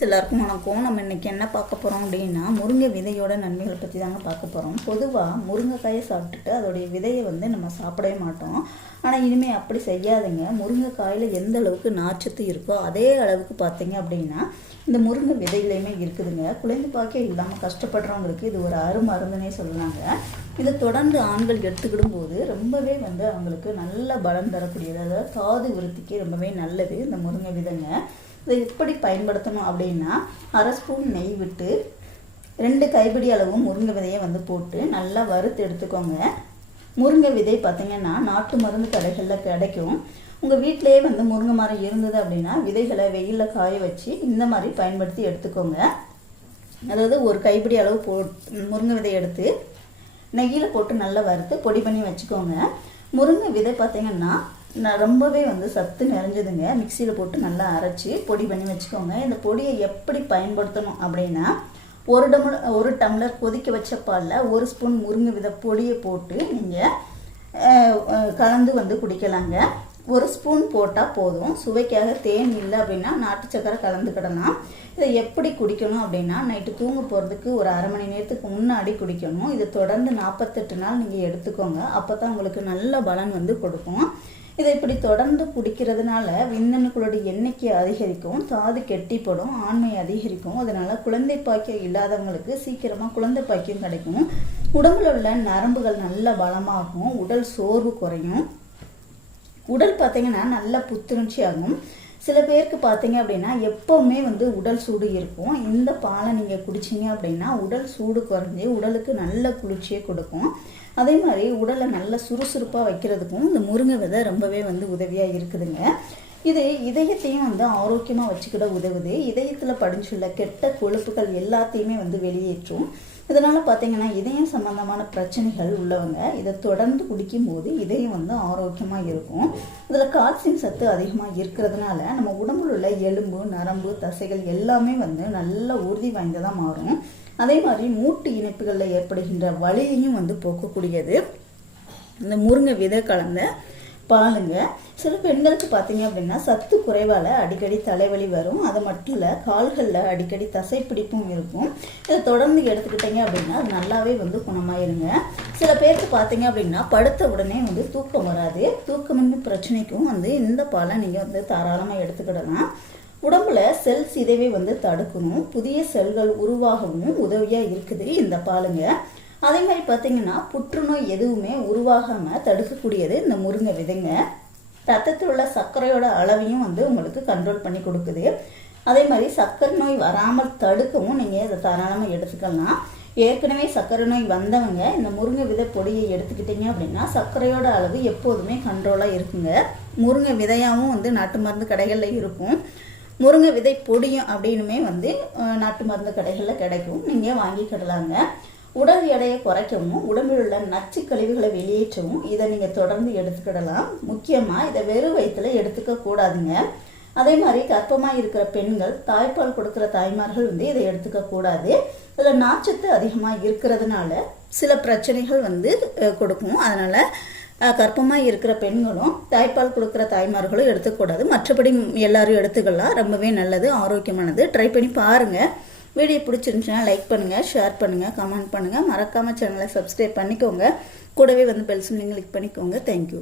எல்லாருக்கும் வணக்கம். நம்ம இன்றைக்கி என்ன பார்க்க போகிறோம் அப்படின்னா முருங்கை விதையோட நன்மைகளை பற்றி தாங்க பார்க்க போகிறோம் பொதுவாக முருங்கைக்காயை சாப்பிட்டுட்டு அதோடைய விதையை வந்து நம்ம சாப்பிடவே மாட்டோம். ஆனால் இனிமேல் அப்படி செய்யாதுங்க. முருங்கைக்காயில் எந்த அளவுக்கு நார்ச்சத்து இருக்கோ அதே அளவுக்கு பார்த்தீங்க அப்படின்னா இந்த முருங்கை விதையிலையுமே இருக்குதுங்க. குழந்தை பாக்கியம் இல்லாமல் கஷ்டப்படுறவங்களுக்கு இது ஒரு அருமருந்துனே சொல்லலாங்க. இதை தொடர்ந்து ஆண்கள் எடுத்துக்கிடும் போது ரொம்பவே வந்து அவங்களுக்கு நல்ல பலன் தரக்கூடியது. அதாவது தாது விருத்திக்கு ரொம்பவே நல்லது இந்த முருங்கை விதைங்க. இதை எப்படி பயன்படுத்தணும் அப்படின்னா அரை ஸ்பூன் நெய் விட்டு ரெண்டு கைப்பிடி அளவு முருங்கை விதையை வந்து போட்டு நல்லா வறுத்து எடுத்துக்கோங்க. முருங்கை விதை பார்த்தீங்கன்னா நாட்டு மருந்து கடைகளில் கிடைக்கும். உங்கள் வீட்டிலேயே வந்து முருங்கை மரம் இருந்தது அப்படின்னா விதைகளை வெயிலில் காய வச்சு இந்த மாதிரி பயன்படுத்தி எடுத்துக்கோங்க. அதாவது ஒரு கைப்பிடி அளவு போ முருங்கை விதை எடுத்து நெய்யில் போட்டு நல்லா வறுத்து பொடி பண்ணி வச்சுக்கோங்க. முருங்கை விதை பார்த்தீங்கன்னா நான் ரொம்பவே வந்து சத்து நிறைஞ்சதுங்க. மிக்சியில் போட்டு நல்லா அரைச்சி பொடி பண்ணி வச்சுக்கோங்க. இந்த பொடியை எப்படி பயன்படுத்தணும் அப்படின்னா ஒரு டம்ளர் ஒரு டம்ளர் கொதிக்க வச்ச பாலில் ஒரு ஸ்பூன் முருங்கை வித பொடியை போட்டு நீங்கள் கலந்து வந்து குடிக்கலாங்க. ஒரு ஸ்பூன் போட்டால் போதும். சுவைக்காக தேன் இல்லை அப்படின்னா நாட்டு சக்கரை கலந்துக்கிடலாம் இதை எப்படி குடிக்கணும் அப்படின்னா நைட்டு தூங்க போகிறதுக்கு ஒரு அரை மணி நேரத்துக்கு முன்னாடி குடிக்கணும். இதை தொடர்ந்து நாற்பத்தெட்டு நாள் நீங்கள் எடுத்துக்கோங்க. அப்போ தான் உங்களுக்கு நல்ல பலன் வந்து கொடுக்கும். இதை இப்படி தொடர்ந்து குடிக்கிறதுனால விந்தணுக்களுடைய எண்ணிக்கை அதிகரிக்கும். தாது கெட்டிப்படும் ஆண்மை அதிகரிக்கும். அதனால குழந்தை பாக்கியம் இல்லாதவங்களுக்கு சீக்கிரமாக குழந்தை பாக்கியம் கிடைக்கும். உடம்புல உள்ள நரம்புகள் நல்ல பலமாகும். உடல் சோர்வு குறையும். உடல் பார்த்தீங்கன்னா நல்லா புத்துணர்ச்சி ஆகும் சில பேருக்கு பார்த்தீங்க அப்படின்னா எப்போவுமே வந்து உடல் சூடு இருக்கும். இந்த பாலை நீங்கள் குடிச்சிங்க அப்படின்னா உடல் சூடு குறைஞ்சி உடலுக்கு நல்ல குளிர்ச்சியை கொடுக்கும். அதே மாதிரி உடலை நல்ல சுறுசுறுப்பாக வைக்கிறதுக்கும் இந்த முருங்கை விதை ரொம்பவே வந்து உதவியாக இருக்குதுங்க. இது இதயத்தையும் வந்து ஆரோக்கியமாக வச்சுக்கிட உதவுது. இதயத்தில் படிஞ்சுள்ள கெட்ட கொழுப்புகள் எல்லாத்தையுமே வந்து வெளியேற்றும். இதனால் பார்த்தீங்கன்னா இதயம் சம்பந்தமான பிரச்சனைகள் உள்ளவங்க இதை தொடர்ந்து குடிக்கும்போது இதயம் வந்து ஆரோக்கியமாக இருக்கும். இதில் கால்சியம் சத்து அதிகமாக இருக்கிறதுனால நம்ம உடம்புல உள்ள எலும்பு நரம்பு தசைகள் எல்லாமே வந்து நல்ல உறுதி வாய்ந்ததாக மாறும். அதே மாதிரி மூட்டு இணைப்புகளில் ஏற்படுகின்ற வலியையும் வந்து போக்கக்கூடியது. இந்த முருங்கை விதை கலந்த பாலுங்க. சில பெண்களுக்கு பார்த்தீங்க அப்படின்னா சத்து குறைவால் அடிக்கடி தலைவலி வரும். அது மட்டும் இல்லை கால்களில் அடிக்கடி தசைப்பிடிப்பும் இருக்கும். இதை தொடர்ந்து எடுத்துக்கிட்டீங்க அப்படின்னா அது நல்லாவே வந்து குணமாயிருங்க. சில பேருக்கு பார்த்தீங்க அப்படின்னா படுத்த உடனே வந்து தூக்கம் வராது. தூக்கமின்மை பிரச்சனைக்கும் வந்து இந்த பாலை நீங்கள் வந்து தாராளமாக எடுத்துக்கிடலாம். உடம்புல செல் சிதைவை வந்து தடுக்கணும். புதிய செல்கள் உருவாகவும் உதவியாக இருக்குது இந்த பாலுங்க. அதே மாதிரி பார்த்தீங்கன்னா புற்றுநோய் எதுவுமே உருவாகாமல் தடுக்கக்கூடியது இந்த முருங்கை விதைங்க. ரத்தத்தில் உள்ள சர்க்கரையோட அளவையும் வந்து உங்களுக்கு கண்ட்ரோல் பண்ணி கொடுக்குது. அதே மாதிரி சர்க்கரை நோய் வராமல் தடுக்கவும் நீங்கள் இதை தாராளமாக எடுத்துக்கலாம் ஏற்கனவே சர்க்கரை நோய் வந்தவங்க இந்த முருங்கை விதை பொடியை எடுத்துக்கிட்டீங்க அப்படின்னா சர்க்கரையோட அளவு எப்போதுமே கண்ட்ரோலாக இருக்குங்க. முருங்கை விதையாகவும் வந்து நாட்டு மருந்து கடைகளில் இருக்கும். முருங்கை விதை பொடியும் அப்படின்னுமே வந்து நாட்டு மருந்து கடைகளில் கிடைக்கும். நீங்கள் வாங்கிக்கிடலாங்க. உடல் எடையை குறைக்கவும் உடம்பில் உள்ள நச்சு கழிவுகளை வெளியேற்றவும் இதை நீங்கள் தொடர்ந்து எடுத்துக்கிடலாம். முக்கியமாக இதை வெறும் வயிற்றில் எடுத்துக்க கூடாதுங்க. அதே மாதிரி கர்ப்பமாக இருக்கிற பெண்கள் தாய்ப்பால் கொடுக்குற தாய்மார்கள் வந்து இதை எடுத்துக்க கூடாது. இதில் நாச்சத்து அதிகமாக இருக்கிறதுனால சில பிரச்சனைகள் வந்து கொடுக்கும். அதனால் கர்ப்பமாக இருக்கிற பெண்களும் தாய்ப்பால் கொடுக்குற தாய்மார்களும் எடுத்துக்கூடாது மற்றபடி எல்லாரும் எடுத்துக்கலாம். ரொம்பவே நல்லது ஆரோக்கியமானது. ட்ரை பண்ணி பாருங்கள் வீடியோ பிடிச்சிருந்துச்சுன்னா லைக் பண்ணுங்கள் ஷேர் பண்ணுங்கள் கமெண்ட் பண்ணுங்கள் மறக்காமல் சேனலை சப்ஸ்கிரைப் பண்ணிக்கோங்க. கூடவே வந்து பெல்ஸ் நீங்கள் கிளிக் பண்ணிக்கோங்க. தேங்க்யூ